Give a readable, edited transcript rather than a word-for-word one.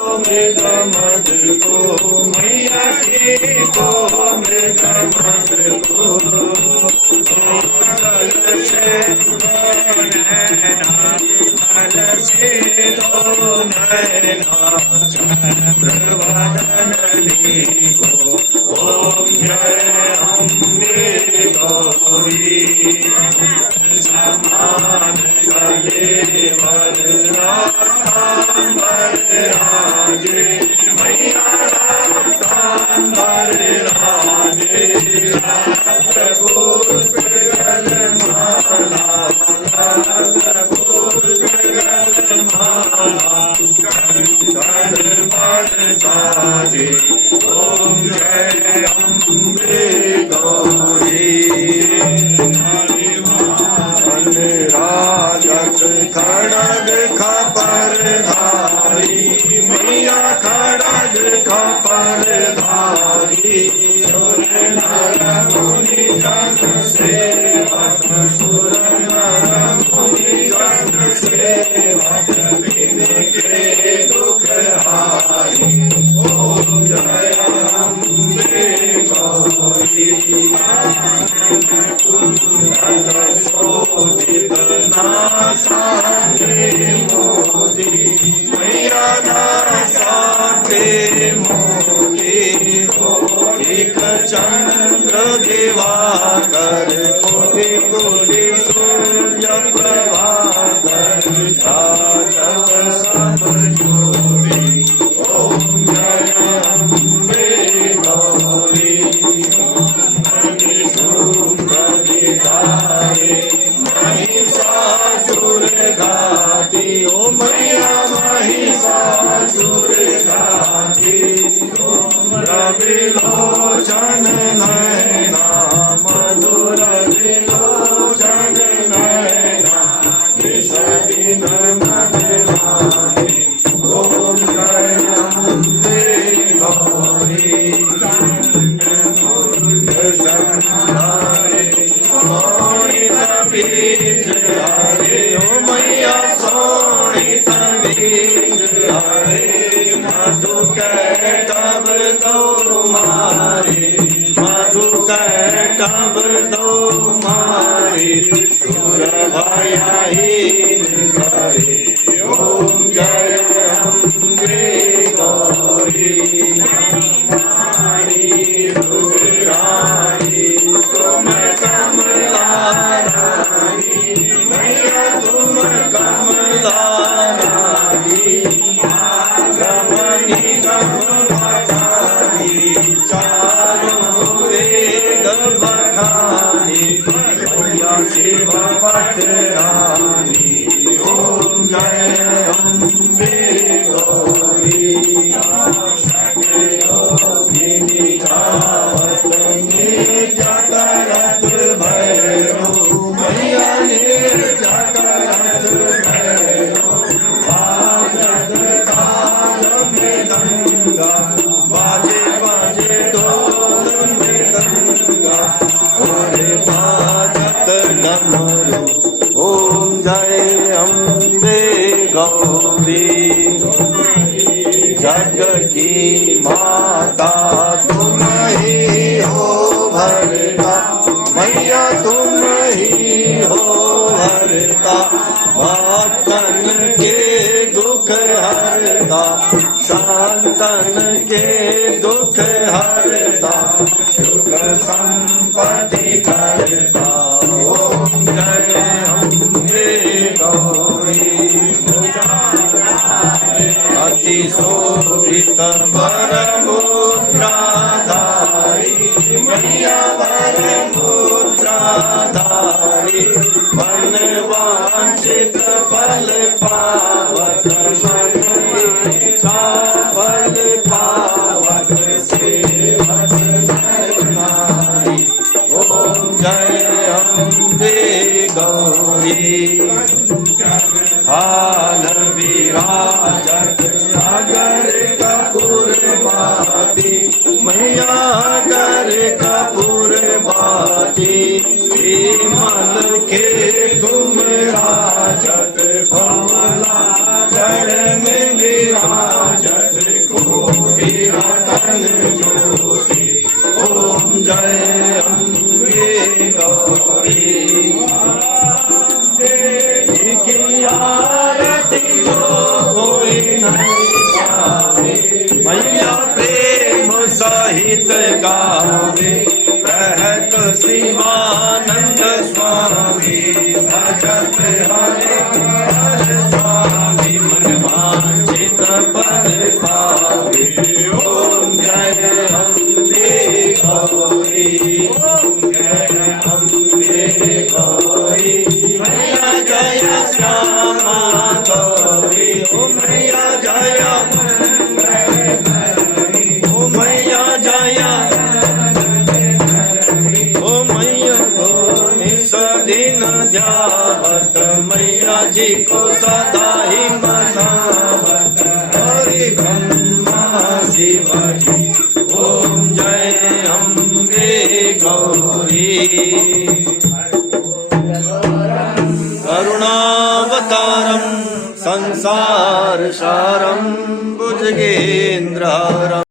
मृग मद को मैया जी को मृग मद को जल से दो नैना चंद्रवदन को ओम जय अम्बे गौरी समान गले वरराजे मैया वरराजे साजे ओम जय अम्बे गौरी राजत खड़ग खपर धारी मैया खड़ग खपर धारी नर मुनि जन सेवक सुर नर मुनि जन सेवक के दुख हारी ओम जय अम्बे गौरी शोभित नासाते मोदी मैया नासाते मोदी एक चंद्र दिवाकर कोटि कोटि सूर्य प्रभाकर साधक सब ज्योति ओम जय अम्बे गौरी महिषासुर घाती ओ मैया महिषासुर घाती रविलोचन नैना मधुर विलोचन नैना दिन मधुरानी ओम जय अम्बे गौरी बीज हरे ओ मैया सोणित बीज हरे मधु कैटब दो मारे मधु कैटब दो मारे सुर भयहीन करे ओम जय अम्बे गौरी रुद्राणी तुम कमला मैया तुम कमला गमनी गम बखानी चारों वेद बखानी मैया शिव पटरानी ओम जय अम्बे गौरी योगिनी जावतनी जागरत भैरो मैया जागरत भैरो बाजत काल में गंगा बाजे बाजे ढोल में गंगा और बाजत डमरू ओम जय अम्बे गौरी जग की माता तुम ही हो भरता मैया तुम ही हो हरता भक्तन के दुख हरता संतन के दुख हरता सुख संपत्ति करता ओम जय अम्बे गौरी अति शोभित वर मुद्राधारी मैया वर मुद्राधारी मन वांछित फल पावत मन इच्छा फल पावत सेवक नारी ओम जय अम्बे गौरी हाल विराजत अगर कपूर बाती मैया अगर कपूर बाती श्रीमल के तुम राजत कमला जड़ में विराजत गावे कहत शिवानंद स्वामी भजत हरे हर स्वामी मन वांछित फल पावे ओम जय अम्बे गौरी ओम जय अम्बे गौरी मैया जय श्यामा गौरी ओम मैया जय ओ मैया जय ओ मैया निस दिन ध्यावत मैया जी को सदा ही मनावत हरि ब्रह्मा शिव जी ओम जय अम्बे गौरी करुणावतारम संसार सारम भुजगेन्द्रहारम